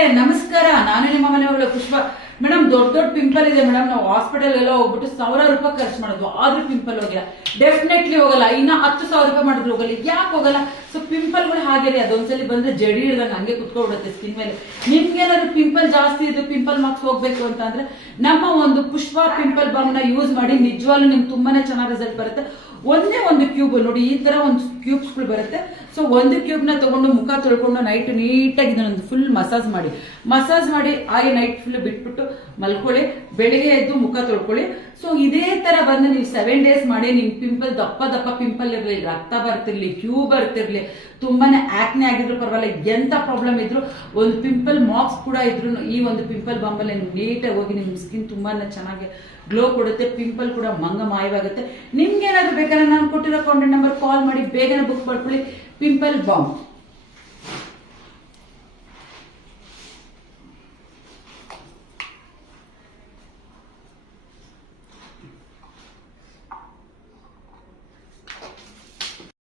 ವೀಕ್ಷಕರೇ ನಮಸ್ಕಾರ. ನಾನು ನಿಮ್ಮ ಮನೆಯವಳ ಪುಷ್ಪ. ಮೇಡಮ್, ದೊಡ್ಡ ಪಿಂಪಲ್ ಇದೆ ಮೇಡಮ್. ನಾವು ಹಾಸ್ಪಿಟಲ್ ಎಲ್ಲ ಹೋಗ್ಬಿಟ್ಟು 1000 ರೂಪಾಯಿ ಖರ್ಚು ಮಾಡೋದು, ಆದ್ರೂ ಪಿಂಪಲ್ ಹೋಗಿಲ್ಲ. ಡೆಫಿನೆಟ್ಲಿ ಹೋಗಲ್ಲ. ಇನ್ನ 10,000 ರೂಪಾಯಿ ಮಾಡಿದ್ರು ಹೋಗಲ್ಲ. ಯಾಕೆ ಹೋಗಲ್ಲ? ಸೊ ಪಿಂಪಲ್ಗಳು ಹಾಗೆ ಅದೊಂದ್ಸಲಿ ಬಂದ್ರೆ ಜಡಿ ಇಳ್ದಂಗೆ ಹಂಗೆ ಕುತ್ಕೊಬಿಡುತ್ತೆ ಸ್ಕಿನ್ ಮೇಲೆ. ನಿಮ್ಗೇನಾದ್ರು ಪಿಂಪಲ್ ಜಾಸ್ತಿ ಇದು ಪಿಂಪಲ್ ಮಾರ್ಕ್ಸ್ ಹೋಗ್ಬೇಕು ಅಂತ ಅಂದ್ರೆ ನಮ್ಮ ಒಂದು ಪುಷ್ಪ ಪಿಂಪಲ್ ಬಾಮ್ ನ ಯೂಸ್ ಮಾಡಿ ನಿಜವಾಗ್ಲೂ ನಿಮ್ಗೆ ತುಂಬಾನೇ ಚೆನ್ನಾಗಿ ರಿಸಲ್ಟ್ ಬರುತ್ತೆ. ಒಂದೇ ಒಂದು ಕ್ಯೂಬ್ ನೋಡಿ, ಈ ತರ ಒಂದು ಕ್ಯೂಬ್ಸ್ ಬರುತ್ತೆ. ಸೊ ಒಂದು ಕ್ಯೂಬ್ ನ ತಗೊಂಡು ಮುಖ ತೊಳ್ಕೊಂಡು ನೈಟ್ ನೀಟಾಗಿ ಇದನ್ನೊಂದು ಫುಲ್ ಮಸಾಜ್ ಮಾಡಿ ಹಾಗೆ ನೈಟ್ ಫುಲ್ ಬಿಟ್ಬಿಟ್ಟು ಮಲ್ಕೊಳ್ಳಿ. ಬೆಳಿಗ್ಗೆ ಎದ್ದು ಮುಖ ತೊಳ್ಕೊಳ್ಳಿ. ಸೊ ಇದೇ ತರ ಬಂದು ನೀವು 7 ಡೇಸ್ ಮಾಡಿ ನಿಮ್ ಪಿಂಪಲ್ ದಪ್ಪ ಪಿಂಪಲ್ ಇರಲಿ, ರಕ್ತ ಬರ್ತಿರ್ಲಿ, ಕ್ಯೂ ಬರ್ತಿರ್ಲಿ, ತುಂಬಾನೇ ಆಕ್ನೆ ಆಗಿದ್ರು ಪರವಾಗಿಲ್ಲ, ಎಂತ ಪ್ರಾಬ್ಲಮ್ ಇದ್ರು, ಒಂದು ಪಿಂಪಲ್ ಮಾರ್ಕ್ಸ್ ಕೂಡ ಇದ್ರು ಈ ಒಂದು ಪಿಂಪಲ್ ಬಾಂಬಲ್ಲಿ ನೀಟಾಗಿ ಹೋಗಿ ನಿಮ್ ಸ್ಕಿನ್ ತುಂಬಾನೇ ಚೆನ್ನಾಗಿ ಗ್ಲೋ ಕೊಡುತ್ತೆ. ಪಿಂಪಲ್ ಕೂಡ ಮಾಯವಾಗುತ್ತೆ. ನಿಮ್ಗೆ ಏನಾದ್ರು ಬೇಕಾದ್ರೆ ನಾನು ಕೊಟ್ಟಿರೋ ಕಾಂಟ್ಯಾಕ್ಟ್ ನಂಬರ್ ಕಾಲ್ ಮಾಡಿ ಬೇಗನೆ ಬುಕ್ ಮಾಡ್ಕೊಳ್ಳಿ. Pimple bomb.